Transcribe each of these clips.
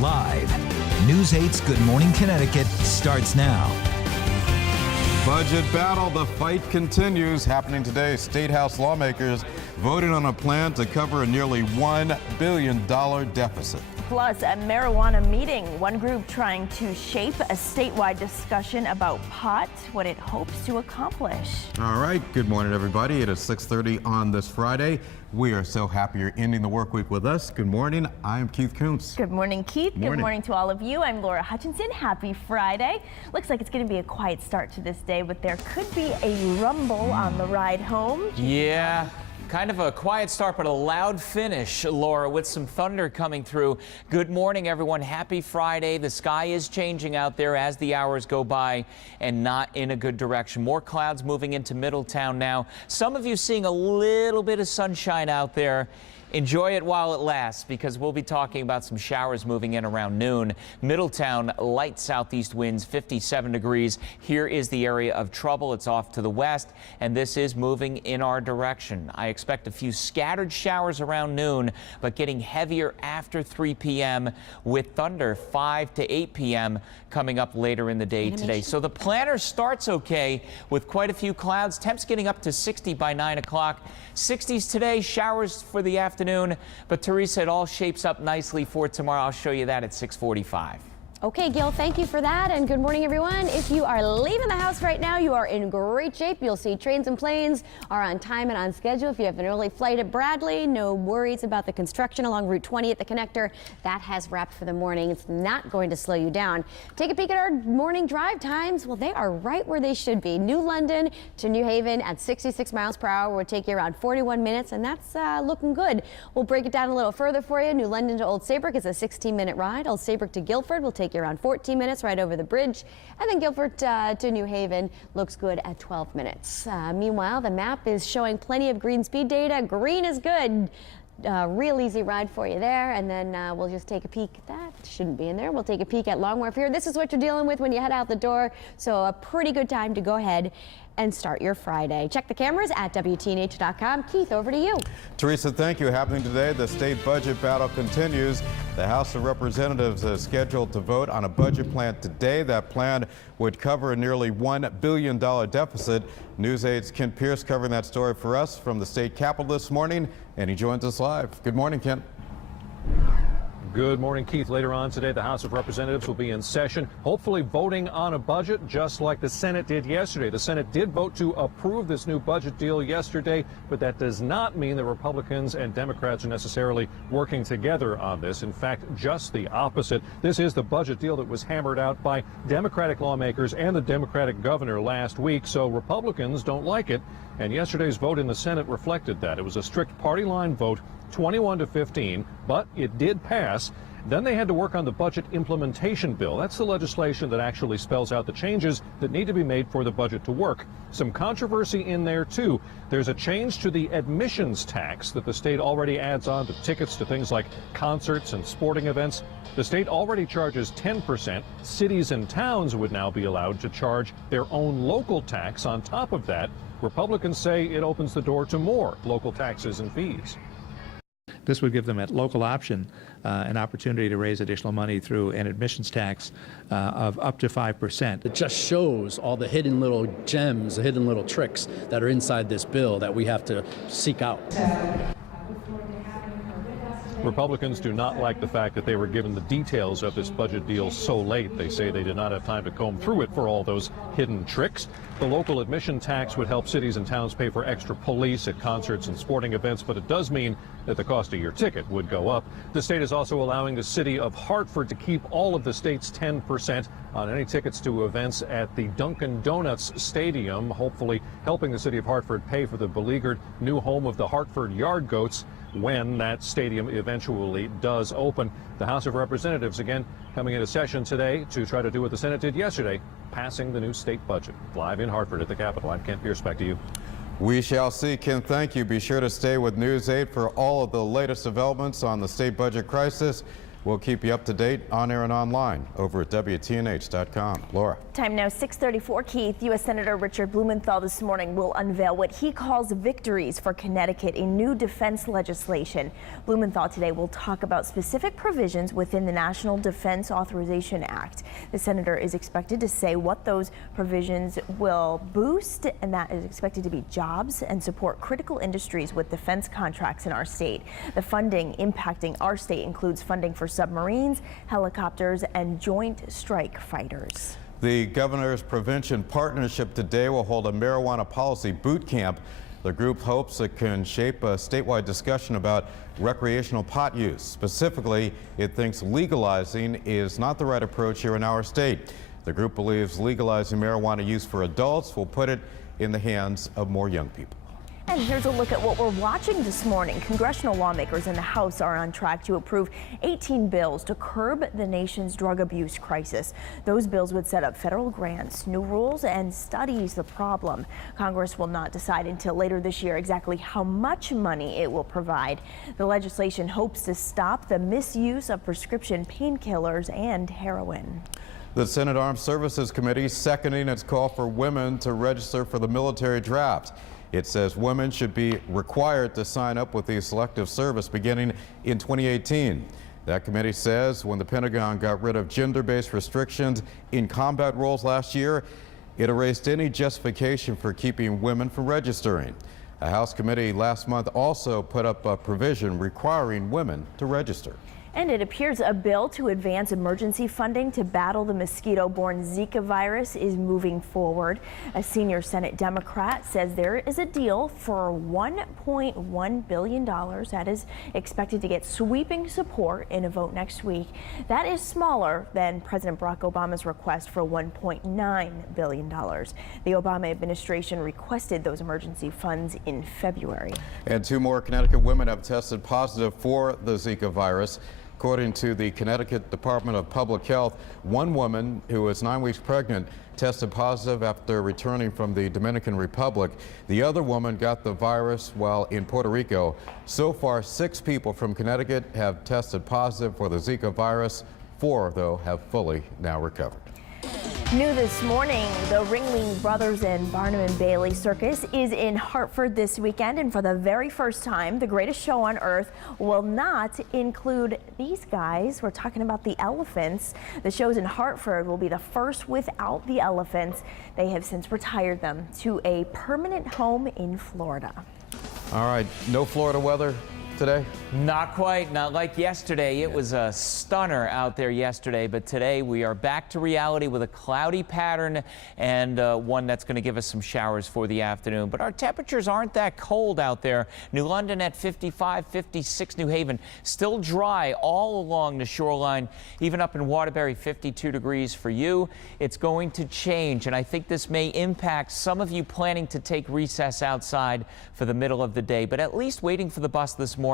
Live, News 8's Good Morning Connecticut starts now. Budget battle, the fight continues. Happening today, State House lawmakers voting on a plan to cover a nearly $1 billion deficit. Plus, a marijuana meeting. One group trying to shape a statewide discussion about pot, what it hopes to accomplish. All right, good morning, everybody. It is 6:30 on this Friday. We are so happy you're ending the work week with us. Good morning. I am Keith Kuntz. Good morning, Keith. Good morning to all of you. I'm Laura Hutchinson. Happy Friday. Looks like it's going to be a quiet start to this day, but there could be a rumble on the ride home. Yeah. Kind of a quiet start, but a loud finish, Laura, with some thunder coming through. Good morning, everyone. Happy Friday. The sky is changing out there as the hours go by and not in a good direction. More clouds moving into Middletown now. Some of you seeing a little bit of sunshine out there. Enjoy it while it lasts, because we'll be talking about some showers moving in around noon. Middletown, light southeast winds, 57 degrees. Here is the area of trouble. It's off to the west, and this is moving in our direction. I expect a few scattered showers around noon, but getting heavier after 3 p.m. with thunder 5 to 8 p.m. coming up later in the day today. So the planner starts okay with quite a few clouds. Temps getting up to 60 by 9 o'clock. 60s today, showers for the afternoon, but Teresa, it all shapes up nicely for tomorrow. I'll show you that at 6:45. Okay, Gil, thank you for that, and good morning, everyone. If you are leaving the house right now, you are in great shape. You'll see trains and planes are on time and on schedule. If you have an early flight at Bradley, no worries about the construction along Route 20 at the connector. That has wrapped for the morning. It's not going to slow you down. Take a peek at our morning drive times. Well, they are right where they should be. New London to New Haven at 66 miles per hour will take you around 41 minutes, and that's looking good. We'll break it down a little further for you. New London to Old Saybrook is a 16-minute ride. Old Saybrook to Guilford will take you around 14 minutes right over the bridge, and then Guilford to New Haven looks good at 12 minutes. Meanwhile, the map is showing plenty of green speed data. Green is good. Real easy ride for you there, and then we'll just take a peek. That shouldn't be in there. We'll take a peek at Long Wharf here. This is what you're dealing with when you head out the door, so a pretty good time to go ahead and start your Friday. Check the cameras at WTNH.com. Keith, over to you. Teresa, thank you. Happening today, the state budget battle continues. The House of Representatives is scheduled to vote on a budget plan today. That plan would cover a nearly $1 billion deficit. News 8's Kent Pierce covering that story for us from the state capitol this morning, and he joins us live. Good morning, Kent. Good morning, Keith. Later on today, the House of Representatives will be in session, hopefully voting on a budget just like the Senate did yesterday. The Senate did vote to approve this new budget deal yesterday, but that does not mean the Republicans and Democrats are necessarily working together on this. In fact, just the opposite. This is the budget deal that was hammered out by Democratic lawmakers and the Democratic governor last week, so Republicans don't like it. And yesterday's vote in the Senate reflected that. It was a strict party line vote, 21 to 15, but it did pass. Then they had to work on the budget implementation bill. That's the legislation that actually spells out the changes that need to be made for the budget to work. Some controversy in there, too. There's a change to the admissions tax that the state already adds on to tickets to things like concerts and sporting events. The state already charges 10%. Cities and towns would now be allowed to charge their own local tax on top of that. Republicans say it opens the door to more local taxes and fees. This would give them at local option an opportunity to raise additional money through an admissions tax of up to 5%. It just shows all the hidden little gems, the hidden little tricks that are inside this bill that we have to seek out. Republicans do not like the fact that they were given the details of this budget deal so late. They say they did not have time to comb through it for all those hidden tricks. The local admission tax would help cities and towns pay for extra police at concerts and sporting events, but it does mean that the cost of your ticket would go up. The state is also allowing the city of Hartford to keep all of the state's 10% on any tickets to events at the Dunkin' Donuts Stadium, hopefully helping the city of Hartford pay for the beleaguered new home of the Hartford Yard Goats when that stadium eventually does open. The House of Representatives again coming into session today to try to do what the Senate did yesterday, passing the new state budget. Live in Hartford at the Capitol, I'm Kent Pierce. Back to you. We shall see, Ken. Thank you. Be sure to stay with News 8 for all of the latest developments on the state budget crisis. We'll keep you up to date on air and online over at WTNH.com. Laura. Time now 6:34. Keith, U.S. Senator Richard Blumenthal this morning will unveil what he calls victories for Connecticut in new defense legislation. Blumenthal today will talk about specific provisions within the National Defense Authorization Act. The senator is expected to say what those provisions will boost, and that is expected to be jobs and support critical industries with defense contracts in our state. The funding impacting our state includes funding for submarines, helicopters, and joint strike fighters. The Governor's Prevention Partnership today will hold a marijuana policy boot camp. The group hopes it can shape a statewide discussion about recreational pot use. Specifically, it thinks legalizing is not the right approach here in our state. The group believes legalizing marijuana use for adults will put it in the hands of more young people. And here's a look at what we're watching this morning. Congressional lawmakers in the House are on track to approve 18 bills to curb the nation's drug abuse crisis. Those bills would set up federal grants, new rules, and studies the problem. Congress will not decide until later this year exactly how much money it will provide. The legislation hopes to stop the misuse of prescription painkillers and heroin. The Senate Armed Services Committee seconding its call for women to register for the military draft. It says women should be required to sign up with the Selective Service beginning in 2018. That committee says when the Pentagon got rid of gender-based restrictions in combat roles last year, it erased any justification for keeping women from registering. A House committee last month also put up a provision requiring women to register. And it appears a bill to advance emergency funding to battle the mosquito-borne Zika virus is moving forward. A senior Senate Democrat says there is a deal for $1.1 billion that is expected to get sweeping support in a vote next week. That is smaller than President Barack Obama's request for $1.9 billion. The Obama administration requested those emergency funds in February. And 2 more Connecticut women have tested positive for the Zika virus. According to the Connecticut Department of Public Health, 1 woman who was 9 weeks pregnant tested positive after returning from the Dominican Republic. The other woman got the virus while in Puerto Rico. So far, 6 people from Connecticut have tested positive for the Zika virus. 4, though, have fully now recovered. New this morning, the Ringling Brothers and Barnum and Bailey Circus is in Hartford this weekend, and for the very first time, the greatest show on earth will not include these guys. We're talking about the elephants. The shows in Hartford will be the first without the elephants. They have since retired them to a permanent home in Florida. All right, no Florida weather today? Not quite, not like yesterday. It was a stunner out there yesterday, but today we are back to reality with a cloudy pattern and one that's going to give us some showers for the afternoon. But our temperatures aren't that cold out there. New London at 55, 56 New Haven. Still dry all along the shoreline, even up in Waterbury, 52 degrees for you. It's going to change, and I think this may impact some of you planning to take recess outside for the middle of the day, but at least waiting for the bus this morning.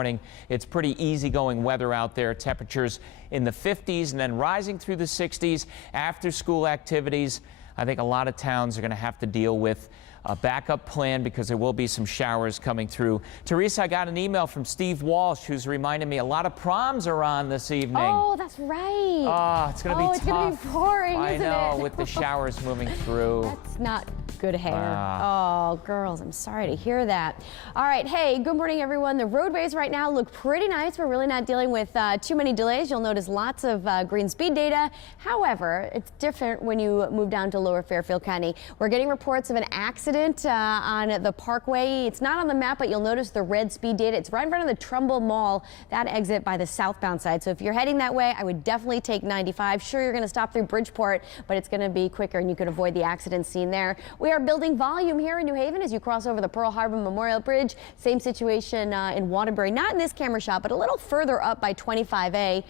It's pretty easygoing weather out there. Temperatures in the 50s and then rising through the 60s. After school activities, I think a lot of towns are going to have to deal with a backup plan because there will be some showers coming through. Teresa, I got an email from Steve Walsh who's reminding me a lot of proms are on this evening. Oh, that's right. Oh, it's going to be tough. It's going to be boring, I isn't know, it? with the showers moving through. That's not good hair. Oh, girls, I'm sorry to hear that. All right, hey, good morning, everyone. The roadways right now look pretty nice. We're really not dealing with too many delays. You'll notice lots of green speed data. However, it's different when you move down to Lower Fairfield County. We're getting reports of an accident on the Parkway. It's not on the map, but you'll notice the red speed data. It's right in front of the Trumbull Mall, that exit by the southbound side. So if you're heading that way, I would definitely take 95. Sure, you're going to stop through Bridgeport, but it's going to be quicker and you can avoid the accident scene there. We are building volume here in New Haven as you cross over the Pearl Harbor Memorial Bridge. Same situation in Waterbury, not in this camera shot, but a little further up by 25A.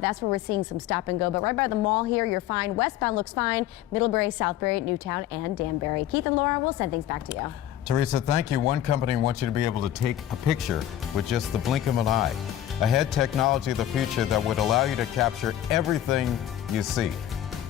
That's where we're seeing some stop and go, but right by the mall here, you're fine. Westbound looks fine. Middlebury, Southbury, Newtown, and Danbury. Keith and Laura, we'll send things back to you. Teresa, thank you. One company wants you to be able to take a picture with just the blink of an eye. Ahead technology of the future that would allow you to capture everything you see.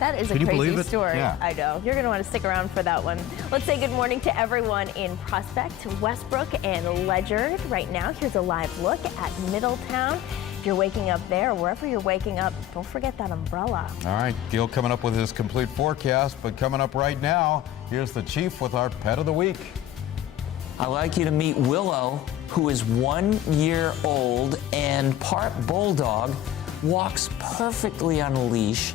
That is a crazy story. Yeah. I know. You're going to want to stick around for that one. Let's say good morning to everyone in Prospect, Westbrook, and Ledyard. Right now, here's a live look at Middletown. If you're waking up there, wherever you're waking up, don't forget that umbrella. All right, Gil coming up with his complete forecast, but coming up right now, here's the chief with our pet of the week. I'd like you to meet Willow, who is 1 year old and part bulldog, walks perfectly on a leash,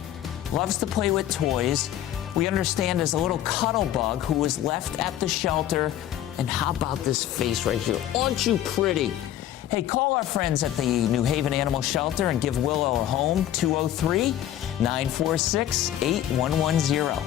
loves to play with toys. We understand is a little cuddle bug who was left at the shelter. And how about this face right here? Aren't you pretty? Hey, call our friends at the New Haven Animal Shelter and give Willow a home, 203-946-8110.